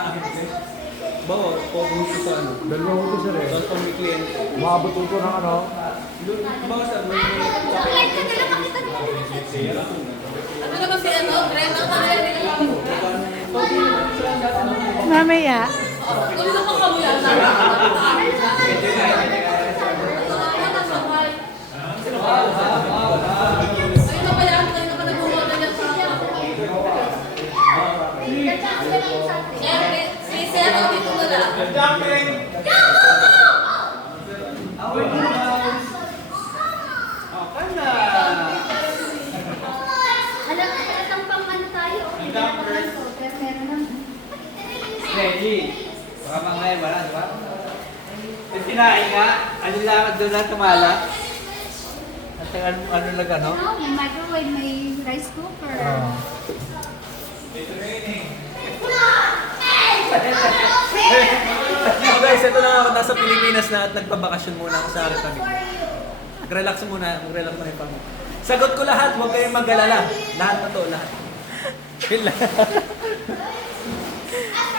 nakahit eh. Bawa, focus sa ano. Dalawa ko sir eh. Tapos pang may kliyente. Umabot ko ng ano. Bawa sa may Ano naman si ano? Brenda, ano na nila? Mamaya. Gusto ko kamuyan na. Ayun na pala, ayun na pala gumawa na niya sa si Sir, dito mo lang. Alam mo, talatang pang ano tayo. Hindi na pang ano, pero meron naman. Ready. Baka mangyay ba na, di ba? Yung sinain nga, ano lang doon na tumala? At ano lang ano? No, may microwave, may rice cooker. Guys, ito na ako nasa Pilipinas na at nagpabakasyon muna ako sa akin kami. Mag-relax muna yung pamilya. Sagot ko lahat, huwag kayong mag-alala. Lahat na to, lahat. Yun lang.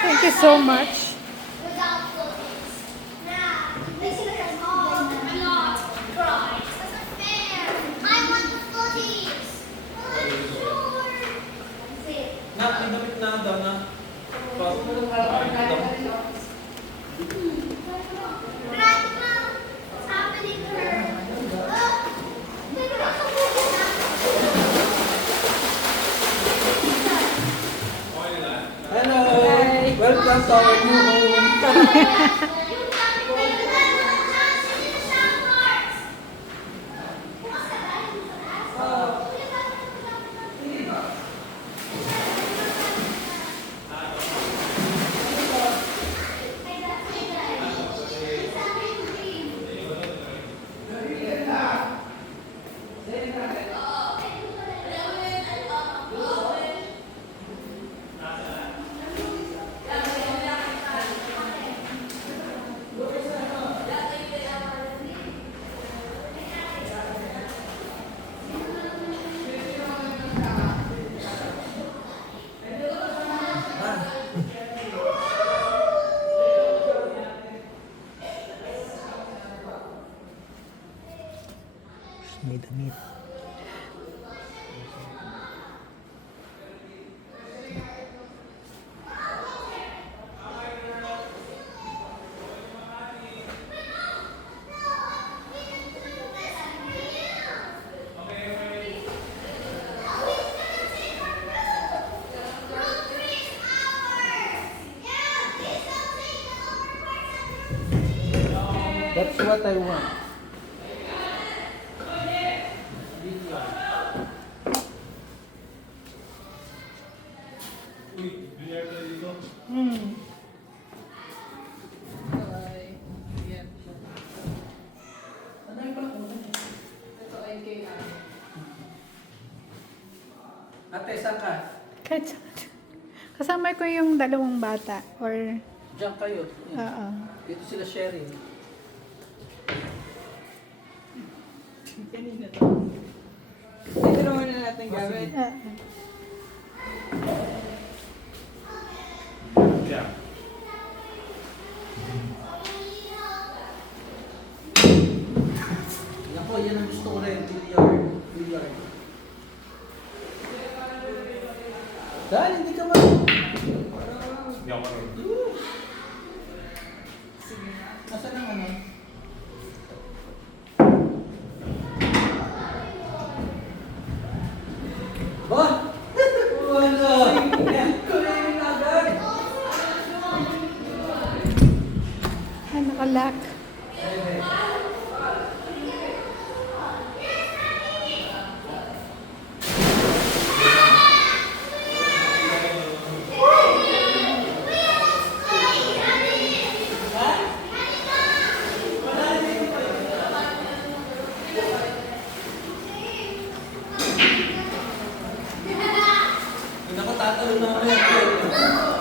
Thank you so much. Without cookies. Now, this is a small, not cry. That's fair. I want the cookies. Sure. Sit. Damit na daw na. Grandma, what's happening to her? Hello! Welcome to our new home. May damit. That's what I want. Ate, saan ka? Kahit saan. Kasama ko yung dalawang bata. Or, Diyan kayo. oo. Dito sila sharing. Dito naman na natin gamit. Ako, yan ang gusto ko rin. Billiard. Dahil hindi ka man. Nasaan ang ano? Ba? Wala. Kunin agad. Ay, nakalock. Tatalon na ako yan.